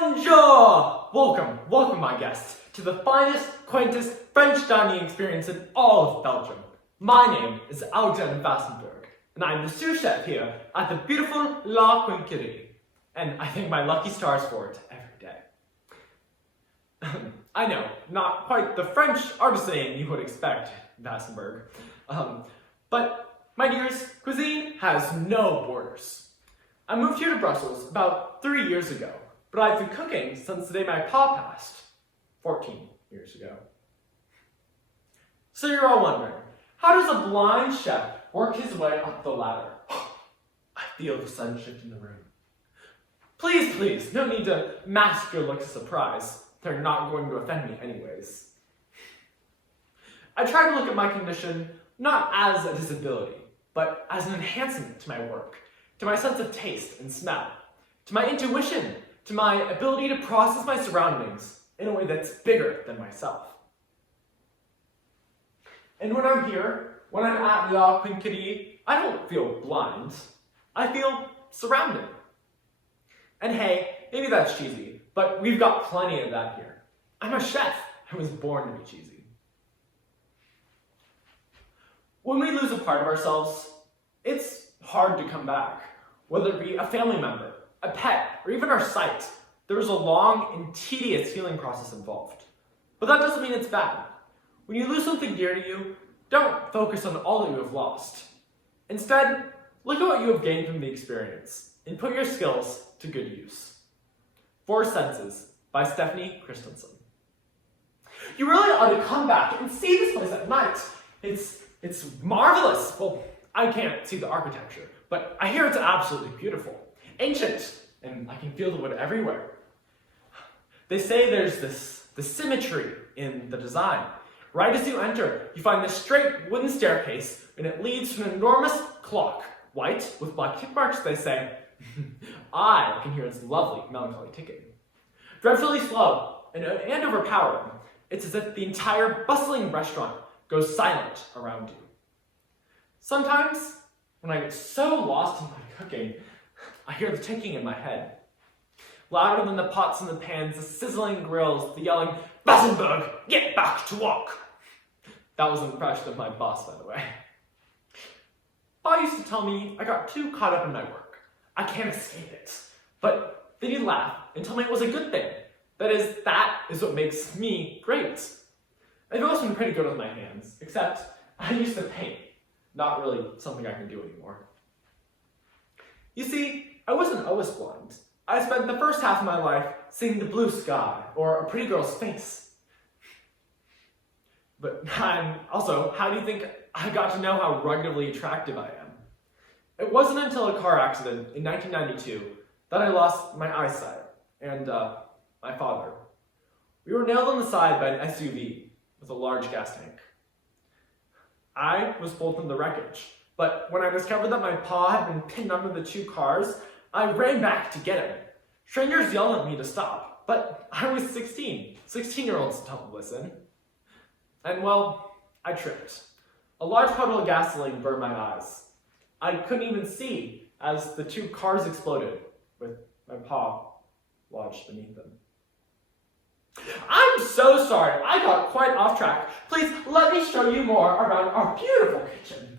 Bonjour! Welcome my guests, to the finest, quaintest French dining experience in all of Belgium. My name is Alexander Vassenberg, and I'm the sous chef here at the beautiful La Quinquerie, and I thank my lucky stars for it every day. I know, not quite the French artisan you would expect, Vassenberg, but my dears, cuisine has no borders. I moved here to Brussels about 3 years ago, but I've been cooking since the day my pa passed, 14 years ago. So you're all wondering, how does a blind chef work his way up the ladder? I feel the sun shift in the room. Please, no need to mask your look of surprise. They're not going to offend me anyways. I try to look at my condition not as a disability, but as an enhancement to my work, to my sense of taste and smell, to my intuition, to my ability to process my surroundings in a way that's bigger than myself. And when I'm here, when I'm at La Quinquerie, I don't feel blind. I feel surrounded. And hey, maybe that's cheesy, but we've got plenty of that here. I'm a chef. I was born to be cheesy. When we lose a part of ourselves, it's hard to come back. Whether it be a family member, a pet, or even our sight, there is a long and tedious healing process involved. But that doesn't mean it's bad. When you lose something dear to you, don't focus on all that you have lost. Instead, look at what you have gained from the experience and put your skills to good use. Four Senses by Stephanie Christensen. You really ought to come back and see this place at night. It's marvelous. Well, I can't see the architecture, but I hear it's absolutely beautiful. Ancient, and I can feel the wood everywhere. They say there's this symmetry in the design. Right as you enter, you find this straight wooden staircase, and it leads to an enormous clock, white with black tick marks, they say. I can hear its lovely, melancholy ticking. Dreadfully slow and overpowering, it's as if the entire bustling restaurant goes silent around you. Sometimes, when I get so lost in my cooking, I hear the ticking in my head. Louder than the pots and the pans, the sizzling grills, the yelling, "Vassenberg, get back to work!" That was an impression of my boss, by the way. Pa used to tell me I got too caught up in my work. I can't escape it. But then he'd laugh and tell me it was a good thing. That is what makes me great. I've always been pretty good with my hands, except I used to paint. Not really something I can do anymore. You see, I wasn't always blind. I spent the first half of my life seeing the blue sky or a pretty girl's face. But also, how do you think I got to know how ruggedly attractive I am? It wasn't until a car accident in 1992 that I lost my eyesight and my father. We were nailed on the side by an SUV with a large gas tank. I was pulled from the wreckage, but when I discovered that my pa had been pinned under the two cars, I ran back to get him. Strangers yelled at me to stop, but I was 16. 16-year-olds don't listen. And well, I tripped. A large puddle of gasoline burned my eyes. I couldn't even see as the two cars exploded, with my pa lodged beneath them. I'm so sorry, I got quite off track. Please let me show you more around our beautiful kitchen.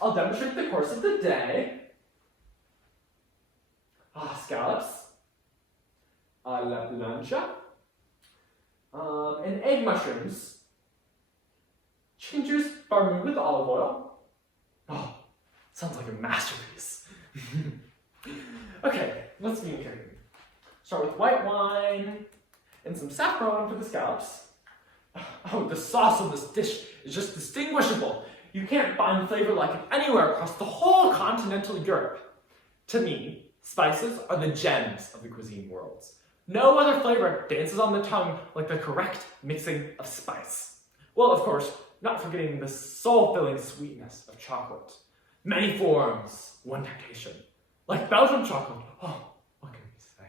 I'll demonstrate the course of the day. Scallops, a la plancha, and egg mushrooms, chicken juice barmouth with olive oil. Oh, sounds like a masterpiece. Okay, let's begin cooking. Start with white wine and some saffron for the scallops. Oh, the sauce on this dish is just distinguishable. You can't find flavor like it anywhere across the whole continental Europe. To me, spices are the gems of the cuisine world. No other flavor dances on the tongue like the correct mixing of spice. Well, of course, not forgetting the soul-filling sweetness of chocolate. Many forms, one temptation. Like Belgian chocolate. Oh, what can we say?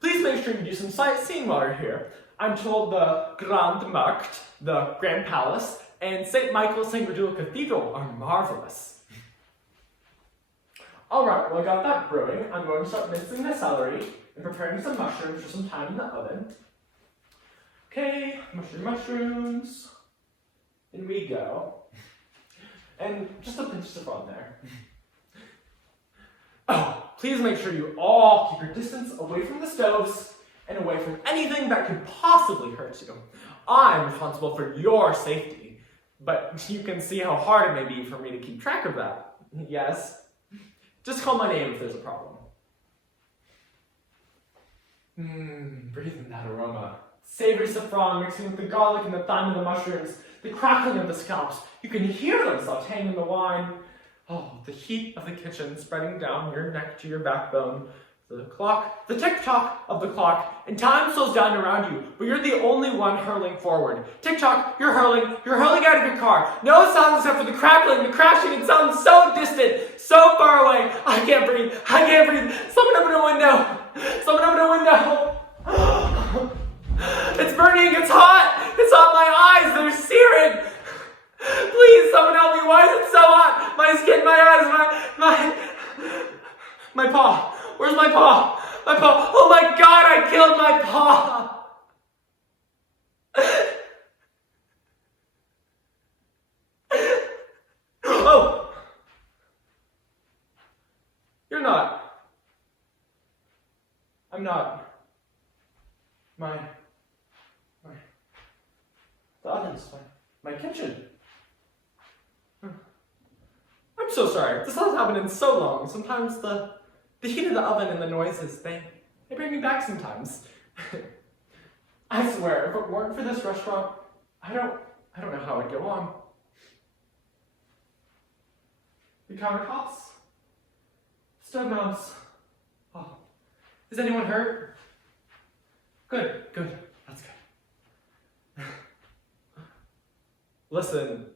Please make sure you do some sightseeing while you're here. I'm told the Grande Markt, the Grand Palace, and St. Michael's St. Gudule Cathedral are marvelous. Alright, well I got that brewing. I'm going to start mincing the celery and preparing some mushrooms for some time in the oven. Okay, mushrooms. In we go. And just a pinch of saffron there. Oh, please make sure you all keep your distance away from the stoves and away from anything that could possibly hurt you. I'm responsible for your safety, but you can see how hard it may be for me to keep track of that. Yes? Just call my name if there's a problem. Breathing that aroma. Savory saffron mixing with the garlic and the thyme and the mushrooms, the crackling of the scallops. You can hear them sauteing in the wine. Oh, the heat of the kitchen spreading down your neck to your backbone. The tick-tock of the clock, and time slows down around you, but you're the only one hurling forward. Tick-tock, you're hurling out of your car. No sounds except for the crackling, the crashing. It sounds so distant, so far away. I can't breathe. Someone open a window. It's burning, it's hot. It's on my eyes, they're searing. Please, someone help me. Why is it so hot? My skin, my eyes, my paw. Where's my paw? My paw. Oh my God, I killed my paw. Oh. You're not. I'm not. The oven's my kitchen. I'm so sorry. This hasn't happened in so long. Sometimes the heat of the oven and the noises, they bring me back sometimes. I swear, if it weren't for this restaurant, I don't know how I'd go on. The countertops, stove mounts. Oh, is anyone hurt? Good, that's good. Listen,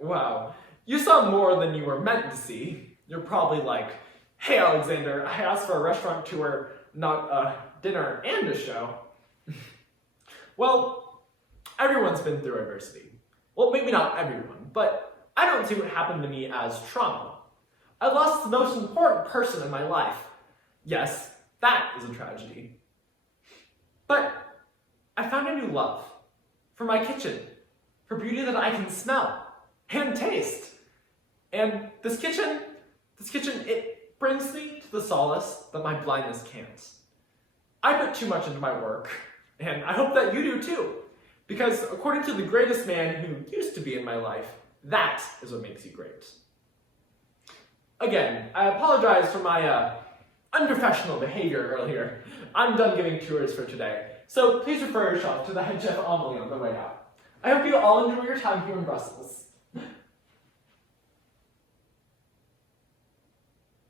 wow, you saw more than you were meant to see. You're probably like, hey Alexander, I asked for a restaurant tour, not a dinner and a show. Well, everyone's been through adversity. Well, maybe not everyone, but I don't see what happened to me as trauma. I lost the most important person in my life. Yes, that is a tragedy. But I found a new love for my kitchen, for beauty that I can smell and taste. And this kitchen, it brings me to the solace that my blindness can't. I put too much into my work, and I hope that you do too, because according to the greatest man who used to be in my life, that is what makes you great. Again, I apologize for my unprofessional behavior earlier. I'm done giving tours for today, so please refer yourself to the head chef Amelie on the way out. I hope you all enjoy your time here in Brussels.